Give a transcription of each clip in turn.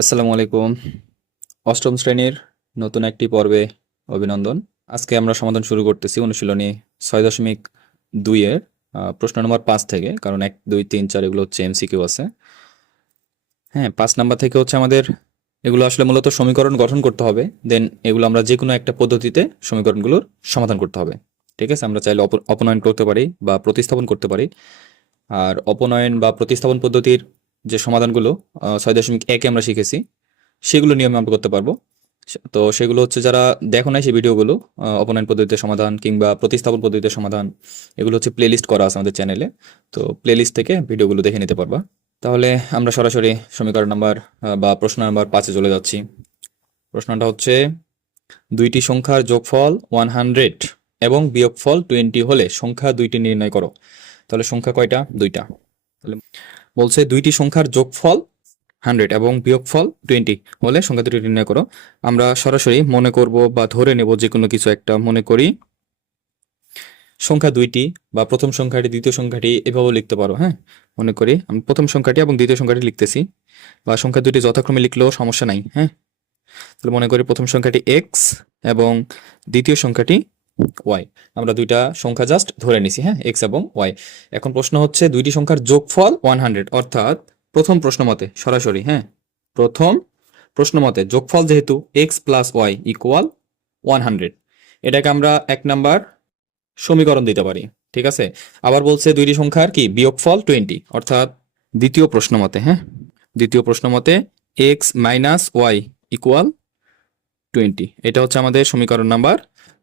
আসসালামু আলাইকুম। অষ্টম শ্রেণীর নতুন একটি পর্বে অভিনন্দন। আজকে আমরা সমাধান শুরু করতেছি অনুশীলনী ৬.২ এর প্রশ্ন নম্বর ৫ থেকে, কারণ ১, ২, ৩, ৪ এগুলো হচ্ছে এমসিকিউ আছে। হ্যাঁ, ৫ নাম্বার থেকে হচ্ছে আমাদের এগুলো আসলে মূলত সমীকরণ গঠন করতে হবে, দেন এগুলো আমরা যে কোনো একটা পদ্ধতিতে সমীকরণগুলোর সমাধান করতে হবে। ঠিক আছে, আমরা চাইলে অপনয়ন করতে পারি বা প্রতিস্থাপন করতে পারি। আর অপনয়ন বা প্রতিস্থাপন পদ্ধতির যে সমাধানগুলো ৬.১-এ আমরা শিখেছি, সেগুলো নিয়মে আমরা করতে পারবো। তো সেগুলো হচ্ছে যারা দেখো নাই সেই ভিডিওগুলো, অপনয়ন পদ্ধতিতে সমাধান কিংবা প্রতিস্থাপন পদ্ধতিতে সমাধান, এগুলো হচ্ছে প্লেলিস্ট করা আছে আমাদের চ্যানেলে। তো প্লেলিস্ট থেকে ভিডিওগুলো দেখে নিতে পারবা। তাহলে আমরা সরাসরি সমীকরণ নাম্বার বা প্রশ্ন নাম্বার ৫-এ চলে যাচ্ছি। প্রশ্নটা হচ্ছে, দুইটি সংখ্যার যোগফল 100 এবং বিয়োগফল 20 হলে সংখ্যা দুইটি নির্ণয় করো। তাহলে সংখ্যা কয়টা? দুইটা। তাহলে বলছে দুইটি সংখ্যার যোগফল 100 এবং বিয়োগফল 20 হলে সংখ্যা দুটি নির্ণয় করো। আমরা সরাসরি মনে করব বা ধরে নেব যে কোনো কিছু একটা। মনে করি সংখ্যা দুইটি, বা প্রথম সংখ্যাটি দ্বিতীয় সংখ্যাটি এভাবেও লিখতে পারো। হ্যাঁ, মনে করি আমি প্রথম সংখ্যাটি এবং দ্বিতীয় সংখ্যাটি লিখতেছি, বা সংখ্যা দুটি যথাক্রমে লিখলেও সমস্যা নাই। হ্যাঁ, তাহলে মনে করি প্রথম সংখ্যাটি এক্স এবং দ্বিতীয় সংখ্যাটি ওয়াই। আমরা দুইটা সংখ্যা জাস্ট ধরে নিছি, হ্যাঁ, এক্স এবং ওয়াই। এখন প্রশ্ন হচ্ছে দুইটি সংখ্যার যোগফল 100, অর্থাৎ প্রথম প্রশ্ন মতে সরাসরি, হ্যাঁ, প্রথম প্রশ্ন মতে যোগফল যেহেতু এক্স প্লাস ওয়াই ইকুয়াল 100, এটাকে আমরা ১ নাম্বার সমীকরণ দিতে পারি। ঠিক আছে, আবার বলছে দুইটি সংখ্যার কি বিয়োগফল 20, অর্থাৎ দ্বিতীয় প্রশ্ন মতে, হ্যাঁ, দ্বিতীয় প্রশ্ন মতে এক্স মাইনাস ওয়াই ইকুয়াল 20, এটা হচ্ছে আমাদের সমীকরণ নাম্বার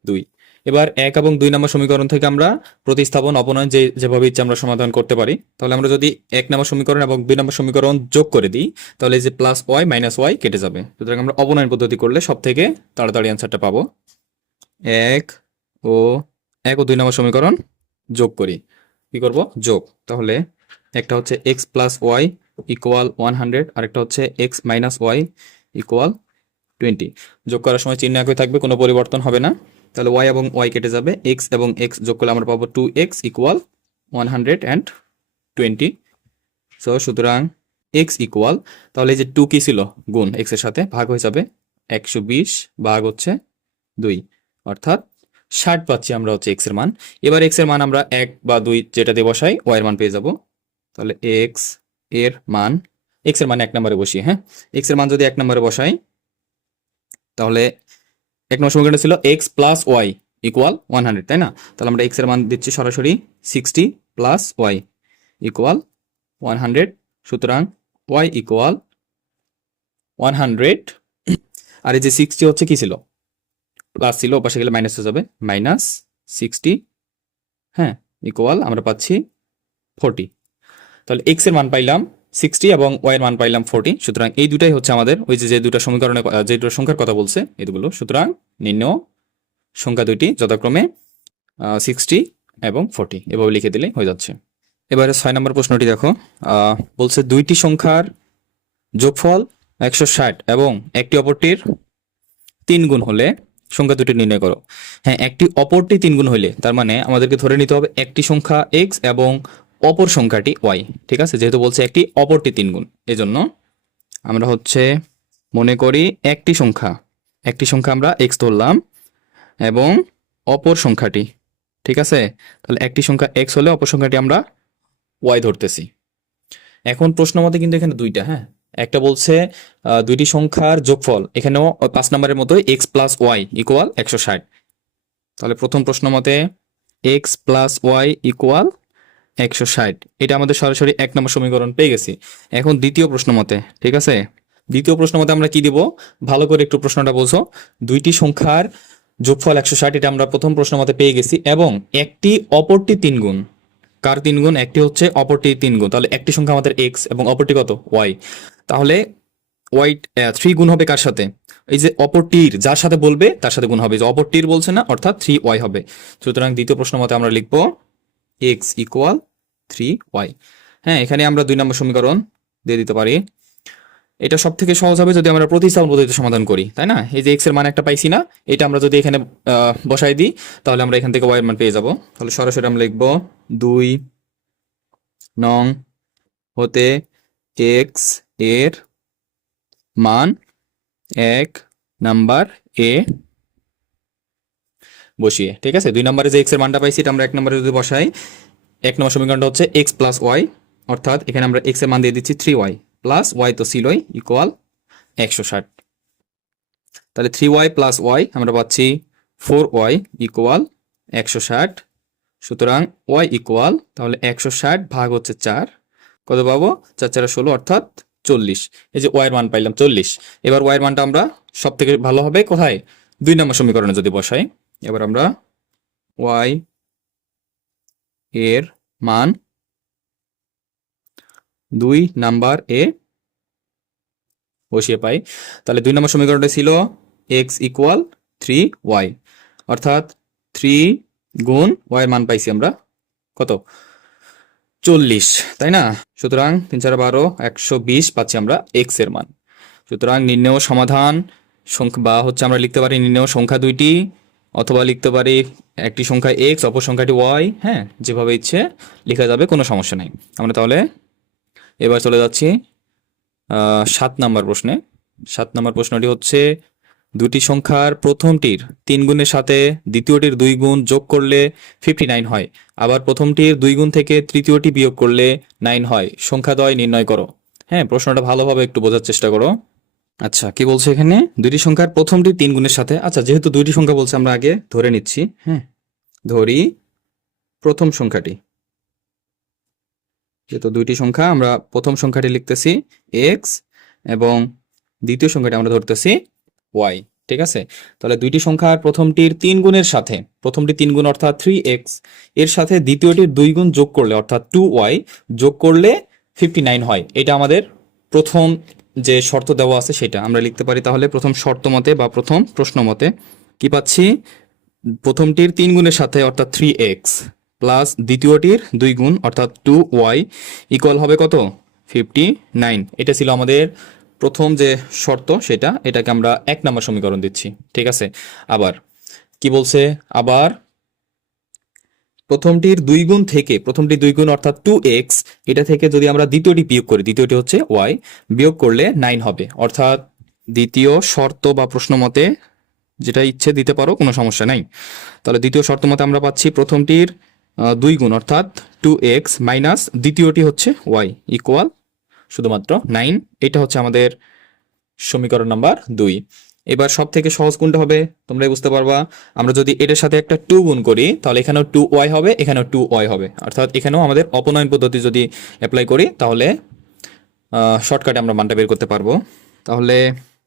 ২। এবার ১ এবং ২ নম্বর সমীকরণ থেকে আমরা প্রতিস্থাপন অপনয়ন যেভাবে ইচ্ছে আমরা সমাধান করতে পারি। তাহলে আমরা যদি ১ নম্বর সমীকরণ এবং ২ নম্বর সমীকরণ যোগ করে দিই, তাহলে এই যে প্লাস ওয়াই মাইনাস ওয়াই কেটে যাবে। সুতরাং আমরা অপনয়ন পদ্ধতি করলে সব থেকে তাড়াতাড়ি অ্যান্সারটা পাবো। ১ ও ২ নম্বর সমীকরণ যোগ করি। কি করব? যোগ। তাহলে একটা হচ্ছে এক্স প্লাস ওয়াই ইকুয়াল 100, আরেকটা হচ্ছে এক্স মাইনাস ওয়াই ইকুয়াল 20। যোগ করার সময় চিহ্ন একই থাকবে, কোনো পরিবর্তন হবে না। তাহলে ওয়াই এবং ওয়াই কেটে যাবে, এক্স এবং এক্স যোগ করলে আমরা পাবো 2x ইকুয়াল 120। সো সুতরাং এক্স ইকুয়াল, তাহলে এই যে 2 কি ছিল? গুণ, এক্স এর সাথে ভাগ হয়ে যাবে 120 ভাগ হচ্ছে 2, অর্থাৎ 60 পাচ্ছি আমরা হচ্ছে এক্স এর মান। এবার এক্স এর মান আমরা 1 বা 2 যেটা দিয়ে বসাই ওয়াই এর মান পেয়ে যাব। তাহলে এক্স এর মান, এক্স এর মান 1 নম্বরে বসিয়ে, হ্যাঁ, এক্স এর মান যদি 1 নম্বরে বসাই, তাহলে ১ নম্বর সমীকরণে ছিল এক্স প্লাস ওয়াই ইকুয়াল 100, তাই না? তাহলে আমরা এক্স এর মান দিচ্ছি সরাসরি 60 প্লাস ওয়াই ইকুয়াল 100। সুতরাং ওয়াই ইকুয়াল 100, আর এই যে 60 হচ্ছে কি ছিল? প্লাস ছিল, ওপাশে গেলে মাইনাস হয়ে যাবে, মাইনাস 60, হ্যাঁ, ইকুয়াল আমরা পাচ্ছি 40। তাহলে এক্স এর মান পাইলাম 60 এবং ওয়াই এর মান পাইলাম 40। সুতরাং এই দুটাই হচ্ছে আমাদের ওই যে দুটা সমীকরণে যে দুটো সংখ্যার কথা বলছে এগুলো। সুতরাং নির্ণয় সংখ্যা দুইটি যথাক্রমে 60 এবং 40, এভাবে লিখে দিলে হয়ে যাচ্ছে। এবারে ৬ নম্বর প্রশ্নটি দেখো। বলছে দুইটি সংখ্যার যোগফল 160 এবং একটি অপরটির 3 গুণ হলে সংখ্যা দুটি নির্ণয় করো। হ্যাঁ, একটি অপরটি 3 গুণ হইলে তার মানে আমাদেরকে ধরে নিতে হবে একটি সংখ্যা এক্স এবং অপর সংখ্যাটি ওয়াই। ঠিক আছে, যেহেতু বলছে একটি অপরটি 3 গুণ, এজন্য আমরা হচ্ছে মনে করি একটি সংখ্যা আমরা এক্স ধরলাম এবং অপর সংখ্যাটি, ঠিক আছে, তাহলে একটি সংখ্যা এক্স হলে অপর সংখ্যাটি আমরা ওয়াই ধরতেছি। এখন প্রশ্ন মতে কিন্তু এখানে দুইটা, হ্যাঁ, একটা বলছে দুইটি সংখ্যার যোগফল, এখানেও ৫ নম্বরের মতোই এক্স প্লাস ওয়াই ইকুয়াল 160। তাহলে প্রথম প্রশ্ন মতে এক্স প্লাস ওয়াই ইকুয়াল 160, এটা আমাদের সরাসরি ১ নম্বর সমীকরণ পেয়ে গেছি। এখন দ্বিতীয় প্রশ্ন মতে, ঠিক আছে, দ্বিতীয় প্রশ্ন মতে আমরা কি দিব? ভালো করে একটু প্রশ্নটা বোঝো। দুইটি সংখ্যার যোগফল 160, এটা আমরা প্রথম প্রশ্ন মতে পেয়ে গেছি, এবং একটি অপরটি 3 গুণ। কার 3 গুণ? একটি হচ্ছে অপরটি 3 গুণ। তাহলে একটি সংখ্যা আমাদের এক্স এবং অপরটি কত? ওয়াই। তাহলে ওয়াই 3 গুণ হবে কার সাথে? এই যে অপরটির, যার সাথে বলবে তার সাথে গুণ হবে, যে অপরটির বলছে না, অর্থাৎ 3y হবে। সুতরাং দ্বিতীয় প্রশ্ন মতে আমরা লিখবো এক্স ইকুয়াল 3y। হ্যাঁ, এখানে আমরা 2 নম্বর সমীকরণ দিয়ে দিতে পারি। এটা সব থেকে সহজ হবে যদি আমরা প্রতিস্থাপন পদ্ধতিতে সমাধান করি, তাই না? এই যে এক্স এর মান একটা পাইছি না, এটা আমরা যদি এখানে বসাই দিই, তাহলে আমরা এখান থেকে ওয়াই এর মান পেয়ে যাব। তাহলে সরাসরি আমরা লিখবো 2 নং হতে এক্স এর মান 1 নাম্বার এ বসিয়ে, ঠিক আছে। 2 নম্বরে যে এক্স এর মানটা পাইছি এটা আমরা 1 নম্বরে যদি বসাই, 1 নম্বর সমীকরণটা হচ্ছে এক্স প্লাস ওয়াই, অর্থাৎ এখানে আমরা এক্স এর মান দিয়ে দিচ্ছি 3y প্লাস ওয়াই তো ছিলই ইকুয়াল 160। তাহলে 3y প্লাস ওয়াই আমরা পাচ্ছি 4y ইকুয়াল 160। সুতরাং y ইকুয়াল তাহলে 160 ভাগ হচ্ছে 4, কত পাবো? 4 4 16 অর্থাৎ 40। এই যে y এর মান পাইলাম 40। এবার y এর মানটা আমরা সব থেকে ভালো হবে কোথায়? 2 নম্বর সমীকরণে যদি বসাই। এবার আমরা y এর মান 2 নাম্বার এ বসিয়ে পাই। তাহলে 2 নম্বর সমীকরণটা ছিল x ইকুয়াল 3y, অর্থাৎ 3 গুণ y এর মান পাইছি আমরা কত? 40, তাই না? সুতরাং 3 4 12 120 পাচ্ছি আমরা x এর মান। সুতরাং নির্ণেয় সমাধান সংখ্যা বা হচ্ছে আমরা লিখতে পারি নির্ণেয় সংখ্যা দুইটি, অথবা লিখতে পারি একটি সংখ্যা x অপর সংখ্যাটি y, হ্যাঁ, যেভাবে ইচ্ছে লেখা যাবে, কোনো সমস্যা নাই। আমরা তাহলে এবার চলে যাচ্ছি 7 নম্বর প্রশ্নে। 7 নম্বর প্রশ্নটি হচ্ছে দুটি সংখ্যার প্রথমটির 3 গুণের সাথে দ্বিতীয়টির 2 গুণ যোগ করলে 59 হয়, আবার প্রথমটির 2 গুণ থেকে তৃতীয়টি বিয়োগ করলে 9 হয়, সংখ্যাদ্বয় নির্ণয় করো। হ্যাঁ, প্রশ্নটা ভালোভাবে একটু বোঝার চেষ্টা করো। আচ্ছা, কি বলছে এখানে? দুইটি সংখ্যার প্রথমটি 3 গুণের সাথে, আচ্ছা যেহেতু দুইটি সংখ্যা বলছে আমরা আগে ধরে নিচ্ছি। হ্যাঁ, ধরি প্রথম সংখ্যাটি, যেহেতু দুইটি সংখ্যা আমরা প্রথম সংখ্যাটি লিখতেছি x এবং দ্বিতীয় সংখ্যাটি আমরা ধরতেছি y, ঠিক আছে। তাহলে দুইটি সংখ্যার প্রথমটির 3 গুণের সাথে, প্রথমটি 3 গুণ অর্থাৎ 3x, এর সাথে দ্বিতীয়টির 2 গুণ যোগ করলে অর্থাৎ 2y যোগ করলে 59 হয়। এটা আমাদের প্রথম যে শর্ত দেওয়া আছে সেটা আমরা লিখতে পারি। তাহলে প্রথম শর্ত মতে বা প্রথম প্রশ্ন মতে কি পাচ্ছি? প্রথমটির 3 গুণের সাথে অর্থাৎ 3x প্লাস দ্বিতীয়টির 2 গুণ অর্থাৎ 2y ইকুয়াল হবে কত? 59। এটা ছিল আমাদের প্রথম যে শর্ত সেটা, এটাকে আমরা 1 নম্বর সমীকরণ দিচ্ছি, ঠিক আছে। আবার কি বলছে? আবার প্রথমটির 2 গুণ থেকে, প্রথমটি 2 গুণ অর্থাৎ 2x, এটা থেকে যদি আমরা দ্বিতীয়টি বিয়োগ করি, দ্বিতীয়টি হচ্ছে y, বিয়োগ করলে 9 হবে। অর্থাৎ দ্বিতীয় শর্ত বা প্রশ্ন মতে যেটা ইচ্ছে দিতে পারো, কোনো সমস্যা নাই। তাহলে দ্বিতীয় শর্ত মতে আমরা পাচ্ছি প্রথমটির 2 গুণ অর্থাৎ 2x মাইনাস দ্বিতীয়টি হচ্ছে y ইকুয়াল শুধুমাত্র 9। এটা হচ্ছে আমাদের সমীকরণ নাম্বার 2। এবার সব থেকে সহজ কোনটা হবে তোমরাই বুঝতে পারবা। আমরা যদি এটার সাথে একটা 2 গুণ করি তাহলে এখানেও 2y হবে, এখানেও 2y হবে, অর্থাৎ এখানেও আমাদের অপনয়ন পদ্ধতি যদি অ্যাপ্লাই করি তাহলে শর্টকাটে আমরা মানটা বের করতে পারবো। তাহলে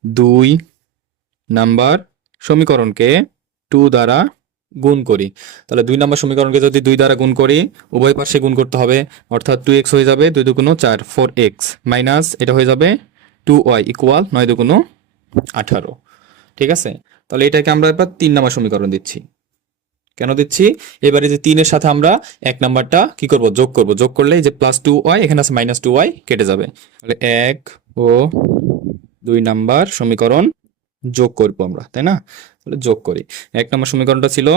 2 নাম্বার সমীকরণকে 2 দ্বারা গুণ করি। তাহলে 2 নম্বর সমীকরণকে যদি 2 দ্বারা গুণ করি, উভয় পাশে গুণ করতে হবে, অর্থাৎ 2x হয়ে যাবে 2 দুগুণ 4 4x মাইনাস এটা হয়ে যাবে 2y ইকুয়াল 9 দুগুণ 18, ঠিক আছে। তাহলে এটাকে আমরা এবার 3 নম্বর সমীকরণ দিচ্ছি। কেন দিচ্ছি? এবারে যে 3 এর সাথে আমরা 1 নাম্বারটা কি করব? যোগ করব। যোগ করলে যে প্লাস 2y এখানে আছে মাইনাস 2y কেটে যাবে। তাহলে 1 ও 2 নাম্বার সমীকরণ যোগ করব আমরা, তাই না? তাহলে যোগ করি। 1 নম্বর সমীকরণটা ছিল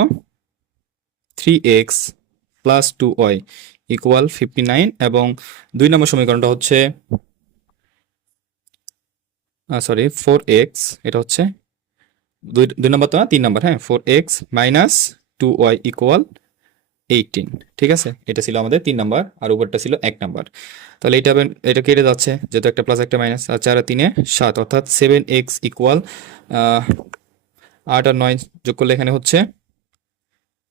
3x প্লাস 2y ইকুয়াল 59 এবং 2 নম্বর সমীকরণটা হচ্ছে 4x, এটা হচ্ছে 2 নম্বর তো না 3 নম্বর, হ্যাঁ, 4x মাইনাস 2y ইকুয়াল 18, ঠিক আছে। এটা ছিল আমাদের 3 নাম্বার আর উপরটা ছিল 1 নাম্বার। তাহলে এটা কেটে যাচ্ছে যেহেতু একটা প্লাস একটা মাইনাস, আর 4 আর 3 7 অর্থাৎ 7x ইকুয়াল 8 আর 9 যোগ করলে এখানে হচ্ছে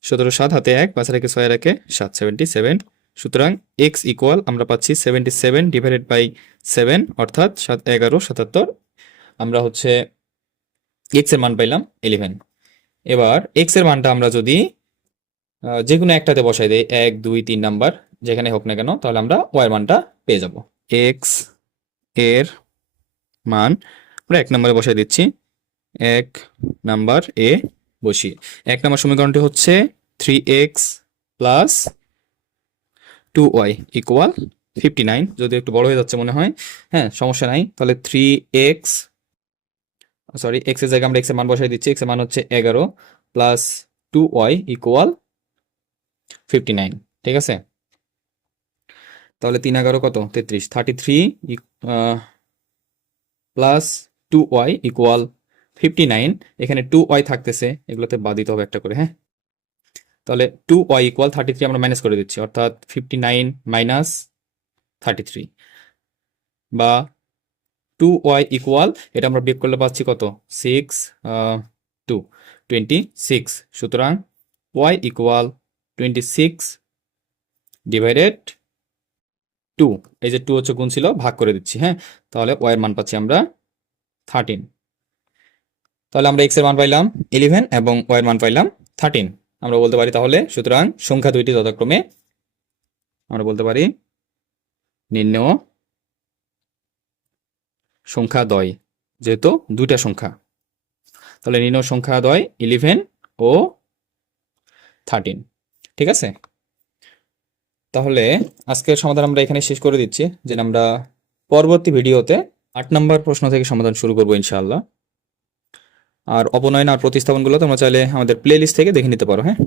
17 7 হাতে 1 5 রেখে 6 রেখে 7 77। সুতরাং x ইকুয়াল আমরা পাচ্ছি 77 ডিভাইডেড বাই 7 অর্থাৎ 7 11 77। আমরা হচ্ছে x এর মান পাইলাম 11। এবার x এর মানটা আমরা যদি যে কোনো একটাতে বসাই দেই, 1 2 3 নাম্বার যেখানে হোক না কেন, তাহলে আমরা y এর মানটা পেয়ে যাব। x এর মান আমরা 1 নম্বরে বসাই দিচ্ছি, 1 নাম্বার এ বসিয়ে। 1 নম্বর সমীকরণটি হচ্ছে 3x প্লাস 2y ইকুয়াল 59, যদি একটু বড় হয়ে যাচ্ছে মনে হয়, হ্যাঁ সমস্যা নাই। তাহলে 3x x এর জায়গায় আমরা x এর মান বসাই দিচ্ছি, x এর মান হচ্ছে 11 প্লাস 2y ইকুয়াল 59, ঠিক আছে। তাহলে 3 11 কত? 33 প্লাস 2y ইকুয়াল 59, এখানে 2y থাকতেছে, এগুলোতে বাদ দিতে হবে একটা করে, হ্যাঁ। তাহলে 2y ইকুয়াল 33 আমরা মাইনাস করে দিচ্ছি, অর্থাৎ 59 মাইনাস 33, বা 2y ইকুয়াল, এটা আমরা বিয়োগ করলে পাচ্ছি কত, 6 2 26। সুতরাং y ইকুয়াল 26 ডিভাইডেড 2, এই যে 2 হচ্ছে গুণ ছিল, ভাগ করে দিচ্ছি, হ্যাঁ। তাহলে y এর মান পাচ্ছি আমরা 13। তাহলে আমরা x এর মান পাইলাম 11 এবং y এর মান পাইলাম 13। আমরা বলতে পারি তাহলে, সুতরাং সংখ্যা দুইটি যথাক্রমে, আমরা বলতে পারি নির্ণেয় সংখ্যা দ্বয়, যেহেতু দুইটা সংখ্যা, তাহলে নির্ণেয় সংখ্যা দ্বয় 11 ও 13। ঠিক আছে, তাহলে আজকের সমাধান আমরা এখানে শেষ করে দিচ্ছি, যে আমরা পরবর্তী ভিডিওতে 8 নম্বর প্রশ্ন থেকে সমাধান শুরু করবো ইনশাআল্লাহ। আর অবনয়ন আর প্রতিস্থাপনগুলো তোমরা চাইলে আমাদের প্লে লিস্ট থেকে দেখে নিতে পারো, হ্যাঁ।